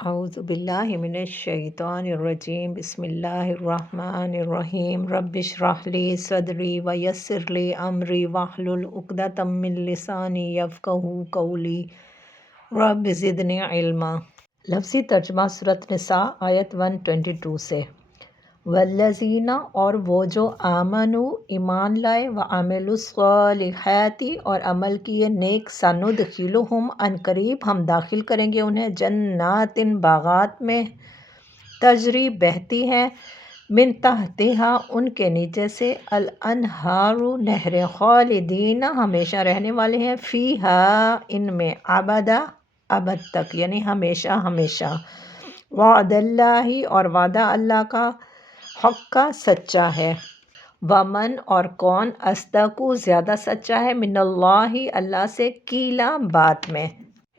أعوذ بالله من الشيطان الرجيم بسم الله الرحمن الرحيم رب اشرح لي صدري ويسر لي أمري واحلل عقدة من لساني يفقهوا قولي رب زدني علما۔ لفظی ترجمہ سورۃ نساء آیت 122 سے، والذین اور وہ جو آمنوا ایمان لائے وعملوا الصالحات اور عمل کیے نیک، سندخلہم ان قریب ہم داخل کریں گے انہیں جنات باغات میں، تجری بہتی ہے، من تحتہا ان کے نیچے سے، الانہار نہریں، خالدین ہمیشہ رہنے والے ہیں، فیہا ان میں، ابدا ابد تک یعنی ہمیشہ ہمیشہ، وعد اللہ اور وعدہ اللہ کا، حق کا سچا ہے، ومن اور کون، اصدق زیادہ سچا ہے، من اللہ اللہ سے، قیلا بات میں۔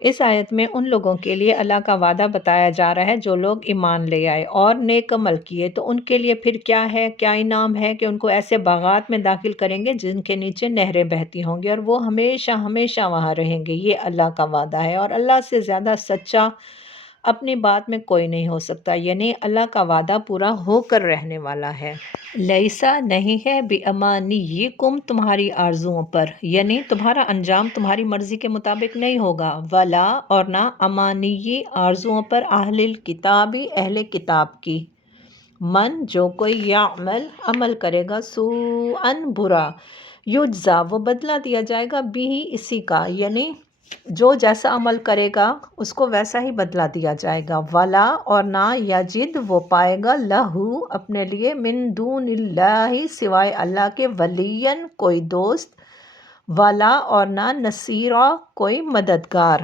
اس آیت میں ان لوگوں کے لیے اللہ کا وعدہ بتایا جا رہا ہے جو لوگ ایمان لے آئے اور نیک عمل کیے، تو ان کے لیے پھر کیا ہے، کیا انعام ہے کہ ان کو ایسے باغات میں داخل کریں گے جن کے نیچے نہریں بہتی ہوں گی اور وہ ہمیشہ ہمیشہ وہاں رہیں گے۔ یہ اللہ کا وعدہ ہے اور اللہ سے زیادہ سچا اپنی بات میں کوئی نہیں ہو سکتا، یعنی اللہ کا وعدہ پورا ہو کر رہنے والا ہے۔ لیسا نہیں ہے، بِأَمَانِيِّکُم تمہاری آرزوؤں پر، یعنی تمہارا انجام تمہاری مرضی کے مطابق نہیں ہوگا، ولا اور نہ امانی آرزوؤں پر، اہل الکتاب اہل کتاب کی، من جو کوئی یعمل عمل کرے گا، سوءا برا، یجزا وہ بدلہ دیا جائے گا، بھی اسی کا، یعنی جو جیسا عمل کرے گا اس کو ویسا ہی بدلہ دیا جائے گا، ولا اور نہ یجد وہ پائے گا، لہو اپنے لیے، من دون اللہ سوائے اللہ کے، ولیا کوئی دوست، ولا اور نہ نصیرا کوئی مددگار۔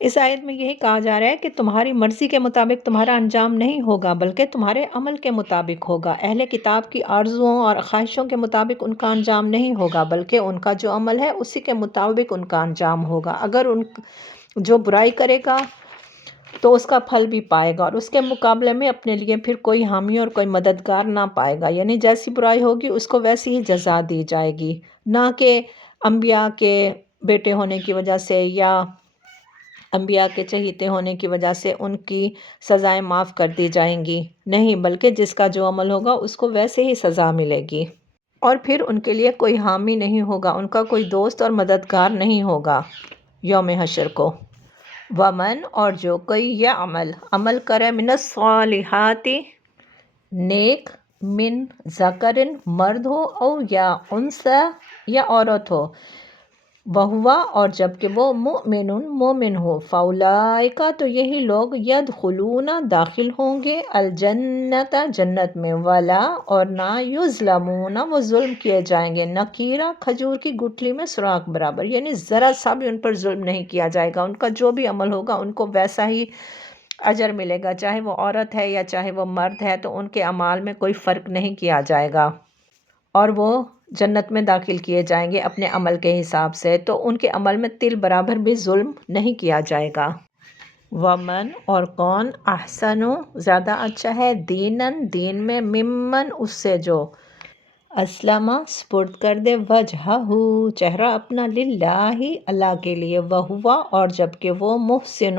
اس آیت میں یہی کہا جا رہا ہے کہ تمہاری مرضی کے مطابق تمہارا انجام نہیں ہوگا بلکہ تمہارے عمل کے مطابق ہوگا۔ اہل کتاب کی آرزوؤں اور خواہشوں کے مطابق ان کا انجام نہیں ہوگا بلکہ ان کا جو عمل ہے اسی کے مطابق ان کا انجام ہوگا۔ اگر جو برائی کرے گا تو اس کا پھل بھی پائے گا اور اس کے مقابلے میں اپنے لیے پھر کوئی حامی اور کوئی مددگار نہ پائے گا، یعنی جیسی برائی ہوگی اس کو ویسی ہی جزا دی جائے گی، نہ کہ انبیاء کے بیٹے ہونے کی وجہ سے یا انبیاء کے چہیتے ہونے کی وجہ سے ان کی سزائیں معاف کر دی جائیں گی، نہیں، بلکہ جس کا جو عمل ہوگا اس کو ویسے ہی سزا ملے گی، اور پھر ان کے لیے کوئی حامی نہیں ہوگا، ان کا کوئی دوست اور مددگار نہیں ہوگا یوم حشر کو۔ ومن اور جو کوئی یہ عمل کرے، من الصالحات نیک، من ذکر مرد ہو، او یا انثی یا عورت ہو، وہوا اور جبکہ وہ، مؤمن مومن ہو، فاولئک تو یہی لوگ، یدخلون داخل ہوں گے، الجنت جنت میں، ولا اور نہ، یظلمون وہ ظلم کیے جائیں گے، نقیرا کھجور کی گٹھلی میں سراخ برابر، یعنی ذرا سا بھی ان پر ظلم نہیں کیا جائے گا، ان کا جو بھی عمل ہوگا ان کو ویسا ہی اجر ملے گا، چاہے وہ عورت ہے یا چاہے وہ مرد ہے، تو ان کے اعمال میں کوئی فرق نہیں کیا جائے گا اور وہ جنت میں داخل کیے جائیں گے اپنے عمل کے حساب سے، تو ان کے عمل میں تل برابر بھی ظلم نہیں کیا جائے گا۔ ومن اور کون، احسن زیادہ اچھا ہے، دیناً دین میں، ممن اس سے جو، اسلم سپرد کر دے، وجہہ چہرہ اپنا، للہ اللہ کے لیے، وہوا اور جبکہ وہ، محسن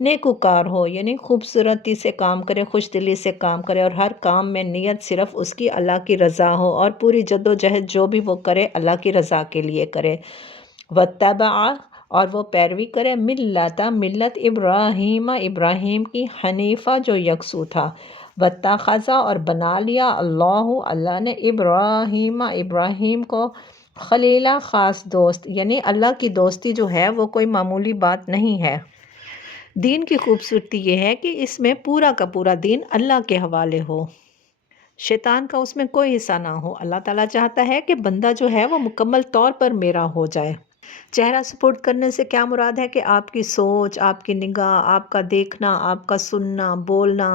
نیکوکار ہو، یعنی خوبصورتی سے کام کرے، خوش دلی سے کام کرے اور ہر کام میں نیت صرف اس کی اللہ کی رضا ہو اور پوری جد و جہد جو بھی وہ کرے اللہ کی رضا کے لیے کرے، واتبع اور وہ پیروی کرے، ملت ابراہیم ابراہیم کی، حنیفہ جو یکسو تھا، واتخذ اور بنا لیا، اللہ نے، ابراہیم کو، خلیلا خاص دوست، یعنی اللہ کی دوستی جو ہے وہ کوئی معمولی بات نہیں ہے۔ دین کی خوبصورتی یہ ہے کہ اس میں پورا کا پورا دین اللہ کے حوالے ہو، شیطان کا اس میں کوئی حصہ نہ ہو۔ اللہ تعالیٰ چاہتا ہے کہ بندہ جو ہے وہ مکمل طور پر میرا ہو جائے۔ چہرہ سپرد کرنے سے کیا مراد ہے کہ آپ کی سوچ، آپ کی نگاہ، آپ کا دیکھنا، آپ کا سننا، بولنا،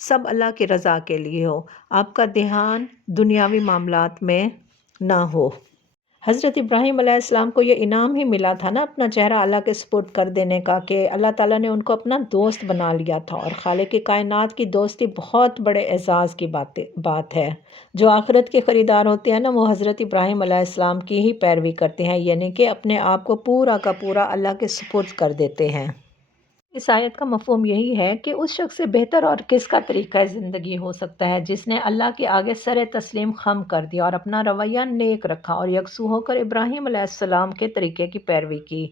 سب اللہ کی رضا کے لیے ہو، آپ کا دھیان دنیاوی معاملات میں نہ ہو۔ حضرت ابراہیم علیہ السلام کو یہ انعام ہی ملا تھا نا اپنا چہرہ اللہ کے سپرد کر دینے کا، کہ اللہ تعالیٰ نے ان کو اپنا دوست بنا لیا تھا، اور خالق کائنات کی دوستی بہت بڑے اعزاز کی بات ہے۔ جو آخرت کے خریدار ہوتے ہیں نا وہ حضرت ابراہیم علیہ السلام کی ہی پیروی کرتے ہیں، یعنی کہ اپنے آپ کو پورا کا پورا اللہ کے سپرد کر دیتے ہیں۔ اس آیت کا مفہوم یہی ہے کہ اس شخص سے بہتر اور کس کا طریقہ زندگی ہو سکتا ہے جس نے اللہ کے آگے سر تسلیم خم کر دیا اور اپنا رویہ نیک رکھا اور یکسو ہو کر ابراہیم علیہ السلام کے طریقے کی پیروی کی،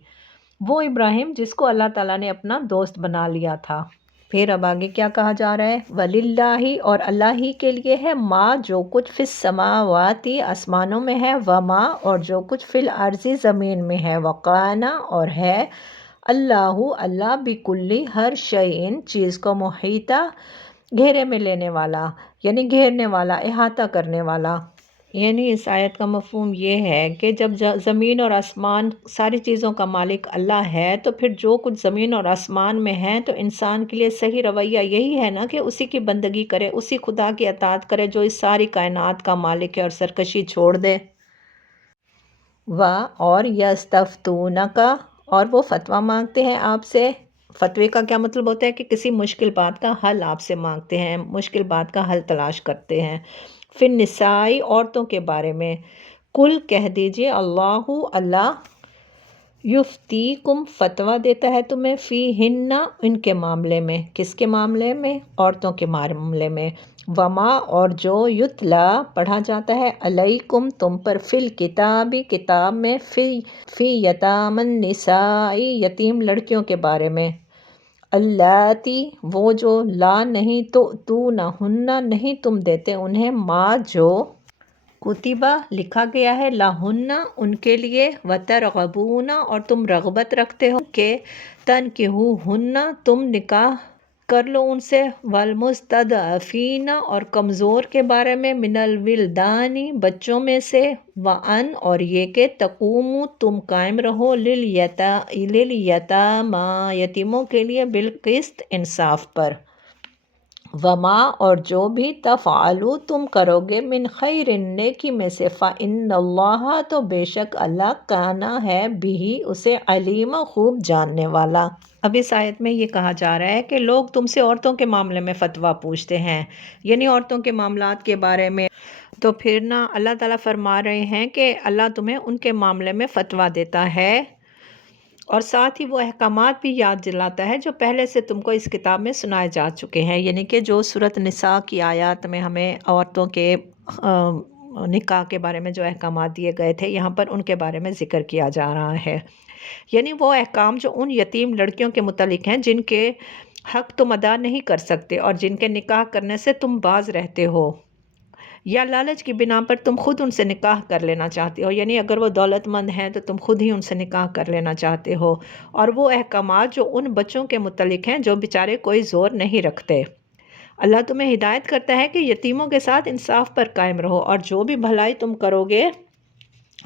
وہ ابراہیم جس کو اللہ تعالیٰ نے اپنا دوست بنا لیا تھا۔ پھر اب آگے کیا کہا جا رہا ہے؟ وَلِلَّهِ، اور اللہ ہی کے لیے ہے، ما جو کچھ فی السماواتی آسمانوں میں ہے، وما اور جو کچھ فی الارض زمین میں ہے، وقان اور ہے اللہ اللہ بکلی ہر شیء چیز کو محیطہ گھیرے میں لینے والا، یعنی گھیرنے والا، احاطہ کرنے والا۔ یعنی اس آیت کا مفہوم یہ ہے کہ جب زمین اور آسمان ساری چیزوں کا مالک اللہ ہے تو پھر جو کچھ زمین اور آسمان میں ہے تو انسان کے لیے صحیح رویہ یہی ہے نا کہ اسی کی بندگی کرے، اسی خدا کی اطاعت کرے جو اس ساری کائنات کا مالک ہے، اور سرکشی چھوڑ دے۔ اور یستفتونک، اور وہ فتویٰ مانگتے ہیں آپ سے۔ فتوے کا کیا مطلب ہوتا ہے کہ کسی مشکل بات کا حل آپ سے مانگتے ہیں، مشکل بات کا حل تلاش کرتے ہیں۔ فی النساء، عورتوں کے بارے میں، کل کہہ دیجئے اللہ اللہ یفتیکم فتویٰ دیتا ہے تمہیں، فی ہن ان کے معاملے میں، کس کے معاملے میں؟ عورتوں کے معاملے میں۔ وما اور جو یتلا پڑھا جاتا ہے، علیکم تم پر، فی الکتاب کتاب میں، فی یتام النساء یتیم لڑکیوں کے بارے میں، اللاتی وہ جو، لا نہیں تو نہ ہننا نہیں تم دیتے انہیں، ما جو کتبہ لکھا گیا ہے، لہن ان کے لیے، وترغبون اور تم رغبت رکھتے ہو کہ تنکحوہن تم نکاح کر لو ان سے، والمستضعفین اور کمزور کے بارے میں، من الولدان بچوں میں سے، وان اور یہ کہ تقوموا تم قائم رہو، لیلیتامی یتیموں کے لیے، بالقسط انصاف پر، وما اور جو بھی تفعلوا تم کرو گے، من خیر نیکی میں سے، فإن اللہ تو بے شک اللہ، کانا ہے بھی اسے، علیم خوب جاننے والا۔ اب اس آیت میں یہ کہا جا رہا ہے کہ لوگ تم سے عورتوں کے معاملے میں فتویٰ پوچھتے ہیں، یعنی عورتوں کے معاملات کے بارے میں، تو پھر نا اللہ تعالیٰ فرما رہے ہیں کہ اللہ تمہیں ان کے معاملے میں فتویٰ دیتا ہے، اور ساتھ ہی وہ احکامات بھی یاد دلاتا ہے جو پہلے سے تم کو اس کتاب میں سنائے جا چکے ہیں، یعنی کہ جو سورۃ نساء کی آیات میں ہمیں عورتوں کے نکاح کے بارے میں جو احکامات دیے گئے تھے، یہاں پر ان کے بارے میں ذکر کیا جا رہا ہے۔ یعنی وہ احکام جو ان یتیم لڑکیوں کے متعلق ہیں جن کے حق تم ادا نہیں کر سکتے اور جن کے نکاح کرنے سے تم باز رہتے ہو، یا لالچ کی بنا پر تم خود ان سے نکاح کر لینا چاہتے ہو، یعنی اگر وہ دولت مند ہیں تو تم خود ہی ان سے نکاح کر لینا چاہتے ہو، اور وہ احکامات جو ان بچوں کے متعلق ہیں جو بیچارے کوئی زور نہیں رکھتے۔ اللہ تمہیں ہدایت کرتا ہے کہ یتیموں کے ساتھ انصاف پر قائم رہو، اور جو بھی بھلائی تم کرو گے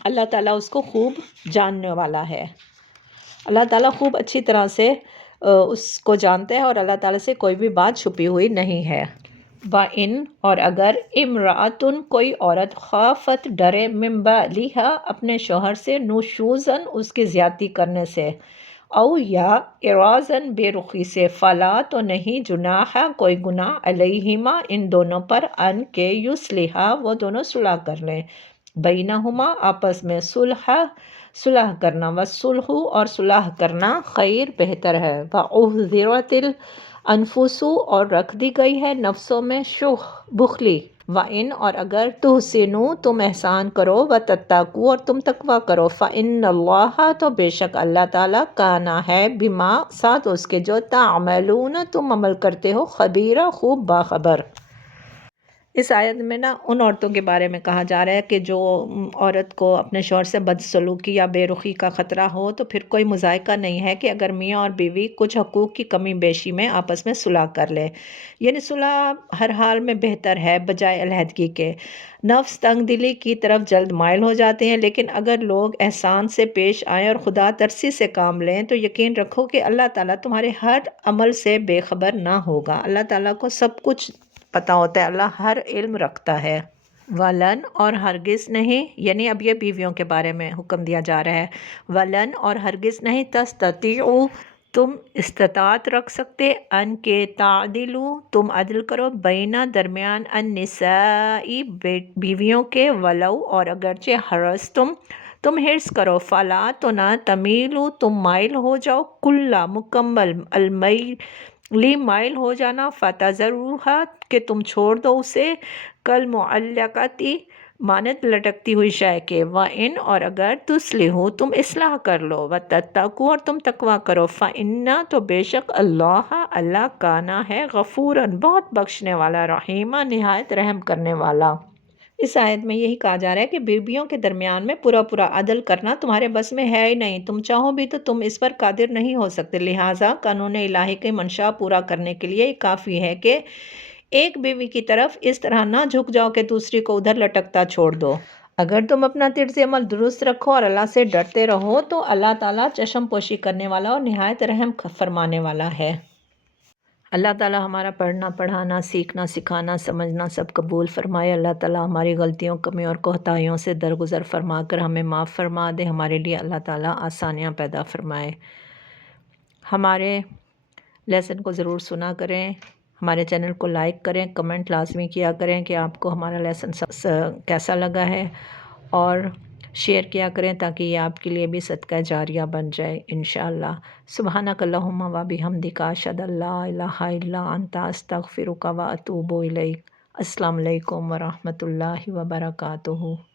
اللہ تعالیٰ اس کو خوب جاننے والا ہے۔ اللہ تعالیٰ خوب اچھی طرح سے اس کو جانتا ہے، اور اللہ تعالیٰ سے کوئی بھی بات چھپی ہوئی نہیں ہے۔ وَإِنْ اور اگر، امرأتن کوئی عورت، خافت ڈرے، من بعلہا اپنے شوہر سے، نشوزن اس کی زیادتی کرنے سے، او یا اعراضاً بے رخی سے، فلا تو نہیں، جناح کوئی گناہ، علیہما ان دونوں پر، ان کے یصلحا وہ دونوں صلح کر لیں، بینہما آپس میں، صلح کرنا، والصلح اور صلح کرنا، خیر بہتر ہے، وَأُحْضِرَتِ الْأَنفُسُ اور رکھ دی گئی ہے نفسوں میں، شح بخلی، وَإِنْ اور اگر، تحسنوا تم احسان کرو، وَتَتَّقُوا اور تم تقویٰ کرو، فَإِنَّ اللَّهَ تو بے شک اللہ تعالیٰ، کانا ہے، بما ساتھ اس کے جو، تعملون تم عمل کرتے ہو، خبیرہ خوب باخبر۔ اس آیت میں نا ان عورتوں کے بارے میں کہا جا رہا ہے کہ جو عورت کو اپنے شوہر سے بدسلوکی یا بے رخی کا خطرہ ہو تو پھر کوئی مذائقہ نہیں ہے کہ اگر میاں اور بیوی کچھ حقوق کی کمی بیشی میں آپس میں صلح کر لے، یعنی صلح ہر حال میں بہتر ہے بجائے علیحدگی کے۔ نفس تنگ دلی کی طرف جلد مائل ہو جاتے ہیں، لیکن اگر لوگ احسان سے پیش آئیں اور خدا ترسی سے کام لیں تو یقین رکھو کہ اللہ تعالیٰ تمہارے ہر عمل سے بے خبر نہ ہوگا۔ اللہ تعالیٰ کو سب کچھ پتہ ہوتا ہے، اللہ ہر علم رکھتا ہے۔ ولن اور ہرگز نہیں، یعنی اب یہ بیویوں کے بارے میں حکم دیا جا رہا ہے، ولن اور ہرگز نہیں، تستطیعوا تم استطاعت رکھ سکتے، ان کے تعدلوا تم عدل کرو، بینا درمیان، النساء بیویوں کے، ولو اور اگرچہ، حرصتم تم حرص کرو، فلا تو نہ تمیلو تم مائل ہو جاؤ، کلا مکمل، المیلی مائل ہو جانا، فتذروہا کہ تم چھوڑ دو اسے، کالمعلقۃ مانند لٹکتی ہوئی شے کے، وَإِنْ اور اگر تصلحوا تم اصلاح کر لو، وَتَتَّقُوا اور تم تقویٰ کرو، فَإِنَّ تو بے شک اللہ کانا ہے، غفوراً بہت بخشنے والا، رحیمہ نہایت رحم کرنے والا۔ اس آیت میں یہی کہا جا رہا ہے کہ بیویوں کے درمیان میں پورا عدل کرنا تمہارے بس میں ہے ہی نہیں، تم چاہو بھی تو تم اس پر قادر نہیں ہو سکتے، لہٰذا قانون الہی کے منشا پورا کرنے کے لیے کافی ہے کہ ایک بیوی کی طرف اس طرح نہ جھک جاؤ کہ دوسری کو ادھر لٹکتا چھوڑ دو۔ اگر تم اپنا طرز عمل درست رکھو اور اللہ سے ڈرتے رہو تو اللہ تعالیٰ چشم پوشی کرنے والا اور نہایت رحم فرمانے والا ہے۔ اللہ تعالیٰ ہمارا پڑھنا، پڑھانا، سیکھنا، سکھانا، سمجھنا سب قبول فرمائے۔ اللہ تعالیٰ ہماری غلطیوں، کمیوں اور کوتاہیوں سے درگزر فرما کر ہمیں معاف فرما دے، ہمارے لیے اللہ تعالیٰ آسانیاں پیدا فرمائے۔ ہمارے لیسن کو ضرور سنا کریں، ہمارے چینل کو لائک کریں، کمنٹ لازمی کیا کریں کہ آپ کو ہمارا لیسن کیسا لگا ہے، اور شیئر کیا کریں تاکہ یہ آپ کے لیے بھی صدقہ جاریہ بن جائے انشاءاللہ۔ سبحانک اللہم و بحمدک، اشہد ان لا الہ الا انت، استغفرک و اتوب الیک۔ السلام علیکم ورحمۃ اللہ وبرکاتہ۔